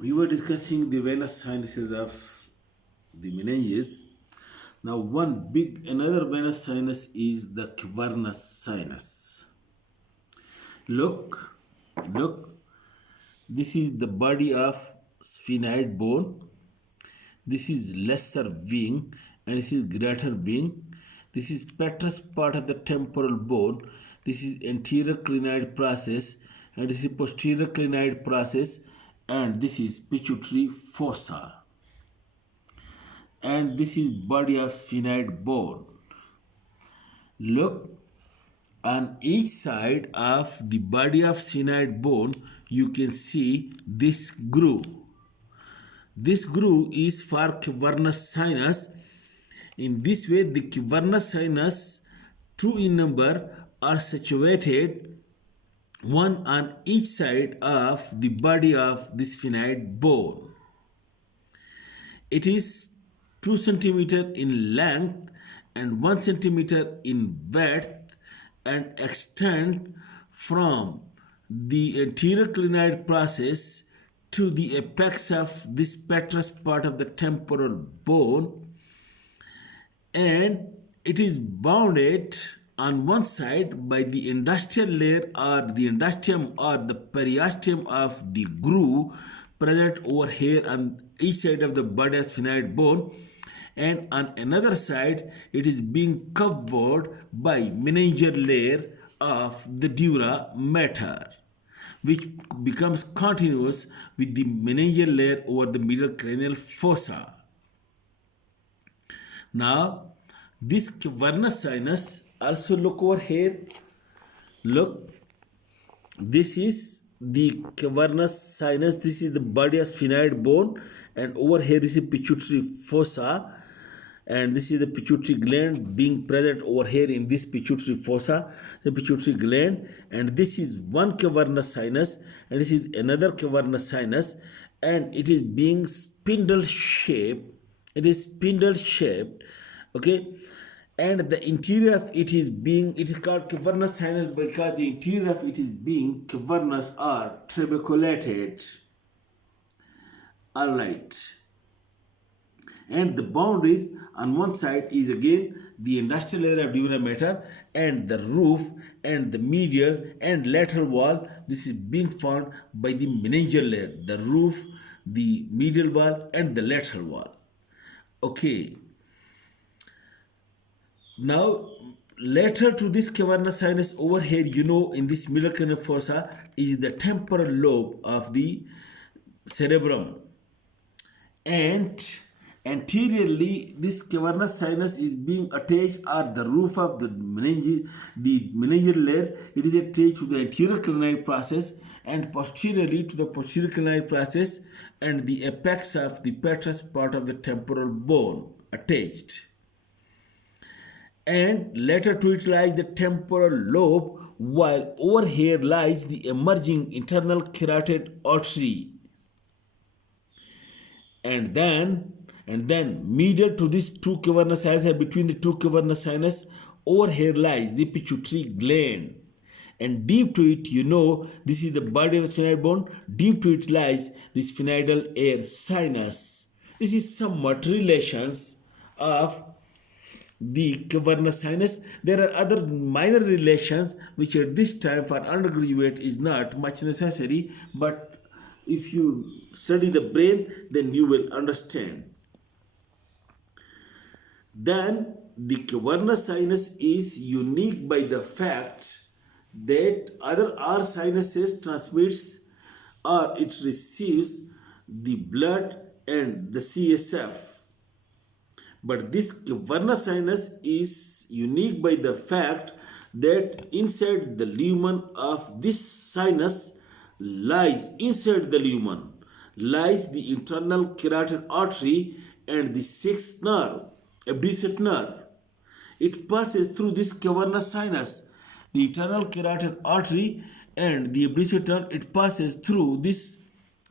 We were discussing the venous sinuses of the meninges. Now, another venous sinus is the cavernous sinus. Look, look, this is the body of sphenoid bone. This is lesser wing and this is greater wing. This is petrous part of the temporal bone. This is anterior clinoid process and this is posterior clinoid process, and this is pituitary fossa, and this is body of sphenoid bone. Look, on each side of the body of sphenoid bone you can see this groove. This groove is for cavernous sinus. In this way, the cavernous sinus, two in number, are situated one on each side of the body of the sphenoid bone. It is 2 cm in length and 1 cm in width and extend from the anterior clinoid process to the apex of this petrous part of the temporal bone, and it is bounded on one side by the industrial layer or the industrium or the periosteum of the groove present over here on each side of the body of sphenoid bone, and on another side it is being covered by meningeal layer of the dura mater, which becomes continuous with the meningeal layer over the middle cranial fossa. Now, this cavernous sinus, also look over here. Look, this is the cavernous sinus. This is the body of sphenoid bone, and over here this is pituitary fossa, and this is the pituitary gland being present over here in this pituitary fossa, the pituitary gland, and this is one cavernous sinus and this is another cavernous sinus, and it is being spindle shaped. It is spindle shaped, okay, and the interior of it is called cavernous sinus because the interior of it is being cavernous or trabeculated. All right. And the boundaries on one side is again the industrial layer of dura mater, and the roof and the medial and lateral wall. This is being formed by the meningeal layer, the roof, the medial wall and the lateral wall. Okay. Now, lateral to this cavernous sinus over here, in this middle cranial fossa is the temporal lobe of the cerebrum, and anteriorly this cavernous sinus is being attached, or the roof of the meningeal layer, it is attached to the anterior clinoid process, and posteriorly to the posterior clinoid process and the apex of the petrous part of the temporal bone attached. And later to it lies the temporal lobe, while over here lies the emerging internal carotid artery. And then medial to these two cavernous sinuses, between the two cavernous sinus, over here lies the pituitary gland. And deep to it, this is the body of the sphenoid bone. Deep to it lies the sphenoidal air sinus. This is somewhat relations of the cavernous sinus. There are other minor relations which at this time for undergraduate is not much necessary, but if you study the brain, then you will understand. Then the cavernous sinus is unique by the fact that other R sinuses transmits or it receives the blood and the CSF. But this cavernous sinus is unique by the fact that inside the lumen of this sinus lies the internal carotid artery and the sixth nerve, abducent nerve. It passes through this cavernous sinus. The internal carotid artery and the abducent nerve, it passes through this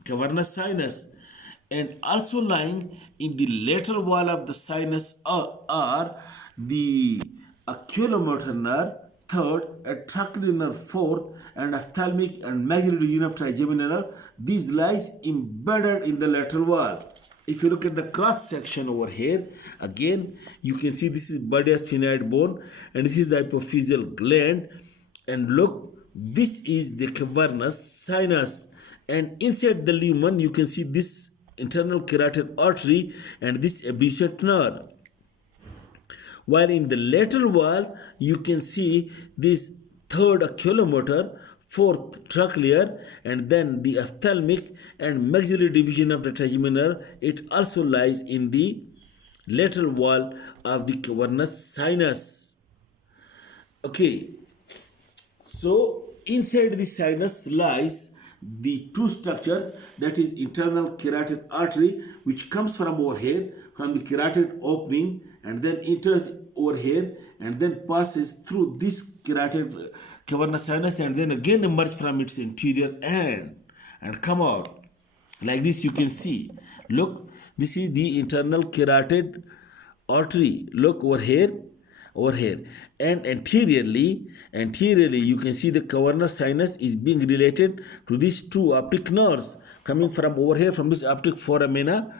cavernous sinus. And also lying in the lateral wall of the sinus are the oculomotor nerve third, a trachea nerve fourth, and ophthalmic and maxillary region of trigeminal nerve. These lies embedded in the lateral wall. If you look at the cross section over here, again you can see this is body of sphenoid bone, and this is the hypophyseal gland. And look, this is the cavernous sinus, and inside the lumen you can see this internal carotid artery and this abducent nerve. While in the lateral wall, you can see this third oculomotor, fourth trochlear, and then the ophthalmic and maxillary division of the trigeminal nerve. It also lies in the lateral wall of the cavernous sinus. Okay, so inside the sinus lies the two structures, that is internal carotid artery, which comes from over here, from the carotid opening, and then enters over here and then passes through this carotid cavernous sinus and then again emerge from its interior end and come out. Like this you can see. Look, this is the internal carotid artery. Look over here, and anteriorly you can see the cavernous sinus is being related to these two optic nerves coming from over here, from this optic foramina,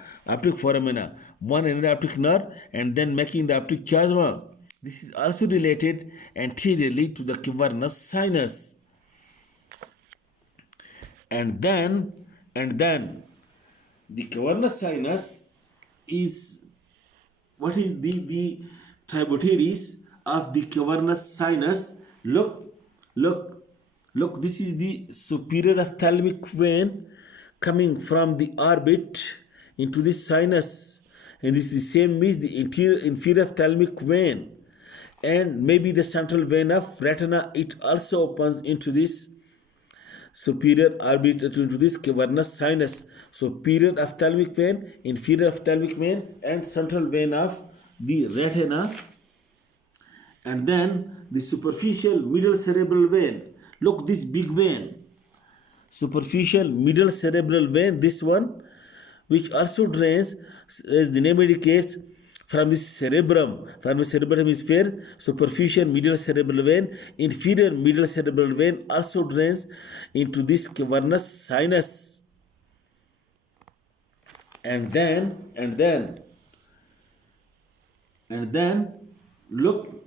one another optic nerve, and then making the optic chiasma. This is also related anteriorly to the cavernous sinus. And then the cavernous sinus is what is the tributaries of the cavernous sinus. Look, this is the superior ophthalmic vein coming from the orbit into the sinus, and this is the same is the inferior ophthalmic vein, and maybe the central vein of retina. It also opens into this superior orbit, into this cavernous sinus. Superior ophthalmic vein, inferior ophthalmic vein, and central vein of the retina. And then the superficial middle cerebral vein. Look, this big vein, superficial middle cerebral vein, this one, which also drains, as the name indicates, from the cerebrum, from the cerebral hemisphere. Superficial middle cerebral vein, inferior middle cerebral vein also drains into this cavernous sinus. And then look,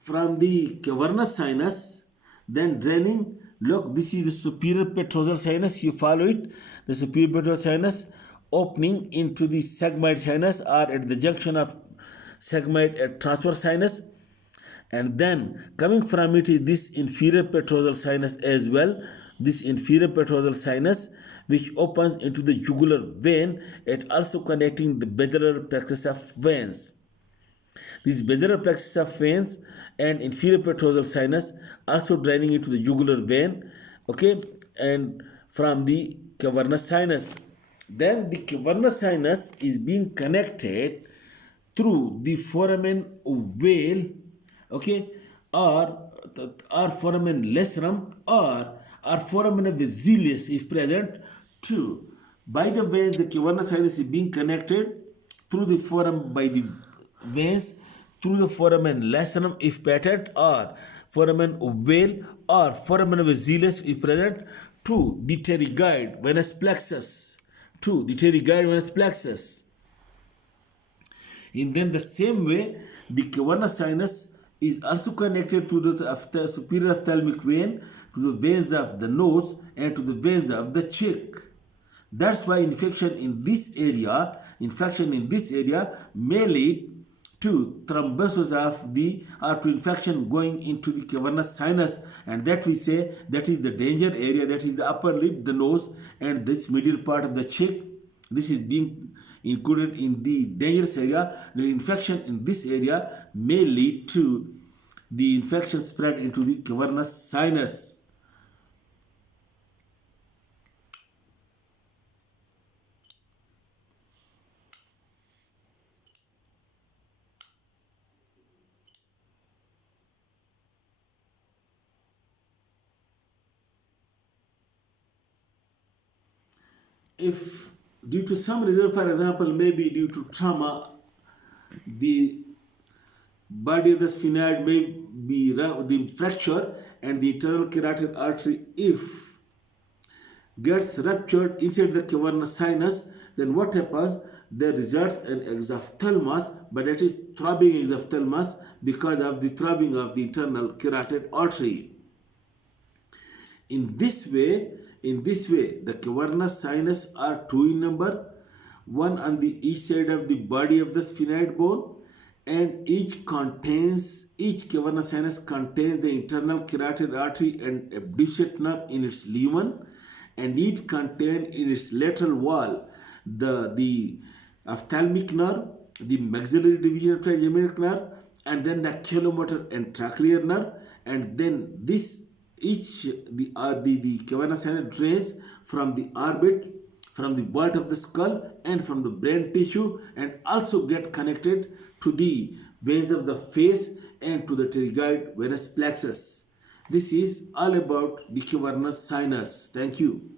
from the cavernous sinus, then draining. Look, this is the superior petrosal sinus. You follow it, the superior petrosal sinus opening into the sigmoid sinus, or at the junction of sigmoid and transverse sinus, and then coming from it is this inferior petrosal sinus as well. This inferior petrosal sinus, which opens into the jugular vein, and also connecting the basilar plexus of veins. These basilar plexus of veins and inferior petrosal sinus also draining into the jugular vein, okay, and from the cavernous sinus. Then the cavernous sinus is being connected through the foramen ovale, okay, or foramen lacerum, or foramen vesilis if present too. By the way, the cavernous sinus is being connected through the foramen by the veins, through the foramen lacerum if patent, or foramen ovale, or foramen vesilis if present, to the pterygoid venous plexus, And then the same way, the cavernous sinus is also connected to the superior ophthalmic vein, to the veins of the nose, and to the veins of the cheek. That's why infection in this area may lead to thrombosis of the, or to infection going into the cavernous sinus, and that we say that is the danger area, that is the upper lip, the nose, and this middle part of the cheek. This is being included in the dangerous area. The infection in this area may lead to the infection spread into the cavernous sinus. If due to some reason, for example, maybe due to trauma, the body of the sphenoid may be the fracture, and the internal carotid artery, if gets ruptured inside the cavernous sinus, then what happens? There results an exophthalmos, but that is throbbing exophthalmos because of the throbbing of the internal carotid artery. In this way, the cavernous sinus are two in number, one on the each side of the body of the sphenoid bone, and each cavernous sinus contains the internal carotid artery and abducent nerve in its lumen, and it contains in its lateral wall the ophthalmic nerve, the maxillary division trigeminal nerve, and then the chelomotor and trochlear nerve, and then the cavernous sinus drains from the orbit, from the vault of the skull, and from the brain tissue, and also get connected to the veins of the face and to the pterygoid venous plexus. This is all about the cavernous sinus. Thank you.